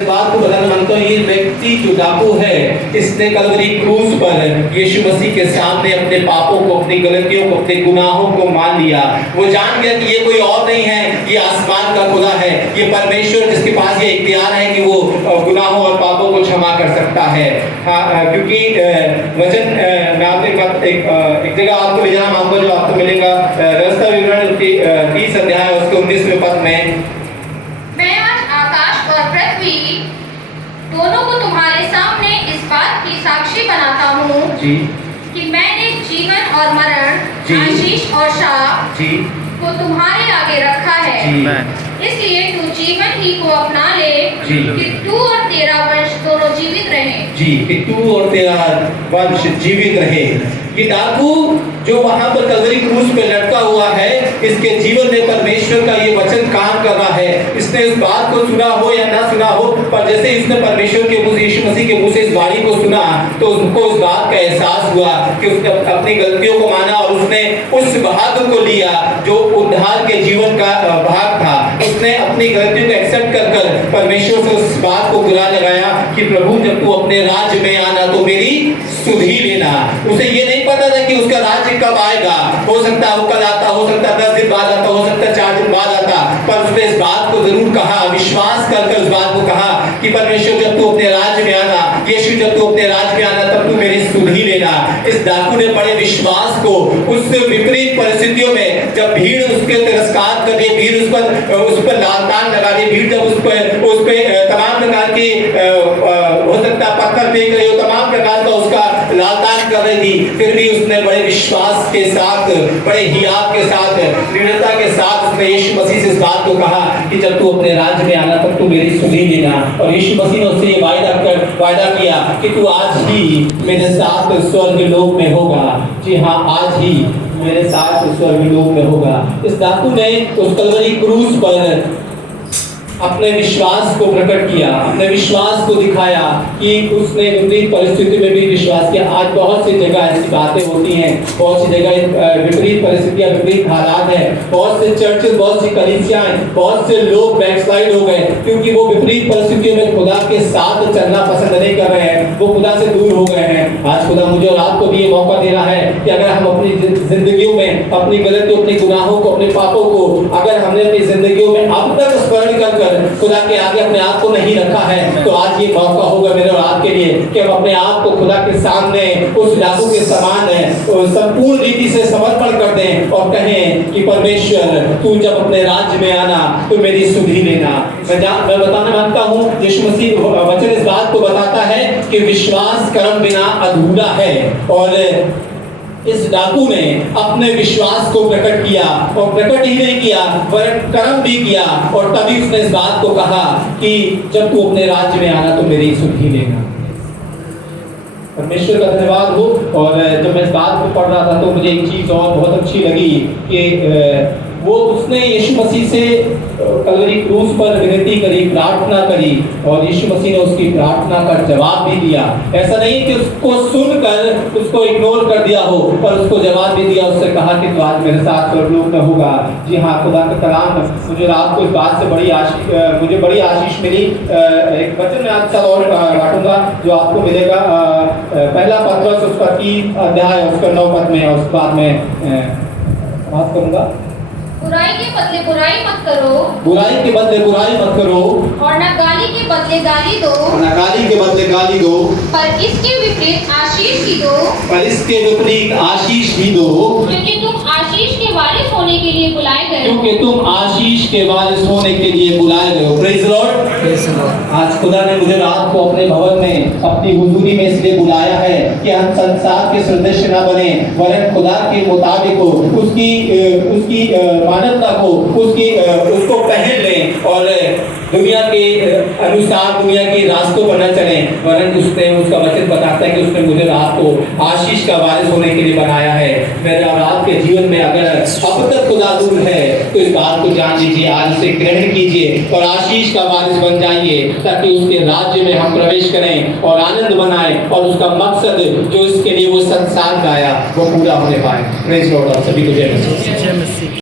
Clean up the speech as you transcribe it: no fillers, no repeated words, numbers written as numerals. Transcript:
बात को बताना मानता हूँ। ये व्यक्ति जो डाकू है, इसने कलवरी क्रूस पर यीशु मसीह के सामने अपने पापों को, अपनी गलतियों को, अपने गुनाहों को मान लिया। वो जान गया कि ये कोई और नहीं है, ये आसमान का खुदा है, ये परमेश्वर जिसके पास ये इख्तियार है कि वो गुनाहों और पापों को क्षमा कर सकता है। क्योंकि वचन मैं आपको एक जगह आपको ले जाना मांगूंगा जो आपको मिलेगा व्यवस्था विवरण 30 अध्याय उसके 19वें पद में। मैं आज आकाश और पृथ्वी दोनों को तुम्हारे सामने इस बात की साक्षी बनाता हूँ कि मैंने जीवन और मरण, आशीष और शाप को तुम्हारे आगे रखा है। इसलिए तू जीवन ही को अपना ले कि तू और तेरा वंश दोनों जीवित रहे। कि तू और तेरा वंश जीवित रहे। ये डाकू जो वहां पर कलवरी क्रूस पे लटका हुआ है, इसके जीवन में परमेश्वर का ये वचन काम कर रहा है। इसने इस बात को सुना हो या ना सुना हो, पर जैसे इसने परमेश्वर के मुंह, यीशु मसीह के मुंह से इस वाणी को सुना, तो उसको उस बात का एहसास हुआ कि उसने अपनी गलतियों को माना और उसने उस भाग को लिया जो उद्धार के जीवन का भाग था। उसने अपनी गलतियों को एक्सेप्ट कर परमेश्वर से उस बात को बुरा लगाया कि प्रभु जब तू अपने राज्य में आना तो मेरी सुध ही लेना। उसे ये नहीं पता था कि उसका राज्य कब आएगा। हो सकता है वो कल आता, हो सकता है 10 दिन बाद आता, हो सकता है 4 दिन बाद आता, पर उसने इस बात को जरूर कहा, विश्वास कर उस बात को कहा कि परमेश्वर जब तू अपने राज्य में आना, यीशु जब तू अपने राज्य में आना तब तू मेरी सुध ही लेना। इस डाकू ने बड़े विश्वास को उस विपरीत परिस्थितियों में, जब भीड़ उसके तिरस्कार कर रही, भीड़ उस पर लालतान लगा रही, भीड़ जब उस पर तमाम प्रकार के हो सकता है पत्थर फेंक रही हो, तमाम प्रकार का उसका लालतान कर रही थी, फिर भी उसने बड़े विश्वास के साथ, बड़े हियाव के साथ, दृढ़ता के साथ उसने यीशु मसीह से इस बात को कहा कि जब तू अपने राज्य में आना तब तू मेरी सुध ही लेना। और यीशु मसीह ने उससे ये वायदा किया कि तू आज ही मेरे साथ स्वर्ग लोक में होगा। जी हाँ, आज ही मेरे साथ स्वर्ग लोक में होगा। इस डाकू ने उस कलवरी क्रूस पर अपने विश्वास को प्रकट किया, अपने विश्वास को दिखाया कि उसने विपरीत परिस्थिति में भी विश्वास किया। आज बहुत सी जगह ऐसी बातें होती हैं, बहुत सी जगह विपरीत परिस्थितियां, विपरीत हालात हैं, बहुत से चर्चेस, बहुत सी कलीसियां, बहुत से लोग बैकस्लाइड हो गए क्योंकि वो विपरीत परिस्थितियों में खुदा के साथ चलना पसंद नहीं कर रहे हैं, वो खुदा से दूर हो गए हैं। आज खुदा मुझे और आपको भी ये मौका दे रहा है कि अगर हम अपनी जिंदगियों में अपनी गलतियों, अपने गुनाहों को, अपने पापों को अगर हमने अपनी जिंदगियों में अब तक स्मरण कर खुदा के आगे अपने आप को नहीं रखा है, तो आज ये मौका होगा मेरे और आपके लिए कि हम अपने आप को खुदा के सामने उस डाकू के समान संपूर्ण रीति से समर्पण कर दें और कहें कि परमेश्वर तू जब अपने राज्य में आना तो मेरी सुध ही लेना। मैं बताना मानता हूँ, यीशु मसीह वचन इस बात को बताता है कि विश्वास कर्म बिना अधूरा है। और इस डाकू ने अपने विश्वास को प्रकट किया, और प्रकट ही नहीं किया वरन कर्म भी किया, और तभी उसने इस बात को कहा कि जब तू अपने राज्य में आना तो मेरी सुध ही लेना। परमेश्वर का धन्यवाद हो। और जब मैं इस बात को पढ़ रहा था तो मुझे एक चीज और बहुत अच्छी लगी कि वो उसने यीशु मसीह से कलवरी क्रूस पर विनती करी, प्रार्थना करी, और यीशु मसीह ने उसकी प्रार्थना का जवाब भी दिया। ऐसा नहीं कि उसको सुनकर उसको इग्नोर कर दिया हो, पर उसको जवाब भी दिया। उससे कहा कि तू आज मेरे साथ स्वर्गलोक में होगा। जी हाँ, खुदा का कलाम मुझे आपको इस बात से मुझे बड़ी आशीष मिली। एक वचन मैं आपके साथ और बांटूंगा जो आपको मिलेगा पहला पत्रस उसका 3 अध्याय उसका 9 पद में, और उसके बाद में बात करूंगा। बुराई के बदले बुराई मत करो, बुराई के बदले बुराई मत करो, और न गाली के बदले गाली दो, न गाली के बदले गाली दो, पर इसके विपरीत आशीष ही दो, पर इसके विपरीत आशीष भी दो, क्योंकि तुम आशीष के वारिस होने के लिए बुलाए गए हो। क्योंकि तुम आशीष के वारिस होने के लिए बुलाए गए हो। Praise Lord. आज खुदा ने मुझे रात को अपने भवन में अपनी हुजूरी में इसलिए बुलाया है कि हम संसार के सदस्य न बने, वरन खुदा के मुताबिक हो, उसकी मानवता को, उसको पहन लें और दुनिया के अनुसार, दुनिया के रास्तों पर न चलें, वरन उसका वचन बताता है कि उसने मुझे रात को आशीष का वारिस होने के लिए बनाया है। मेरे और आपके जीवन में अगर अब तक खुदा दूर है तो इस बात को जान लीजिए, आज से ग्रहण कीजिए और आशीष का वारिस बन जाइए, ताकि उसके राज्य में हम प्रवेश करें और आनंद बनाएं और उसका मकसद जो इसके लिए वो संसार का आया वो पूरा होने पाए। Praise Lord. आप सभी को जय मसीह।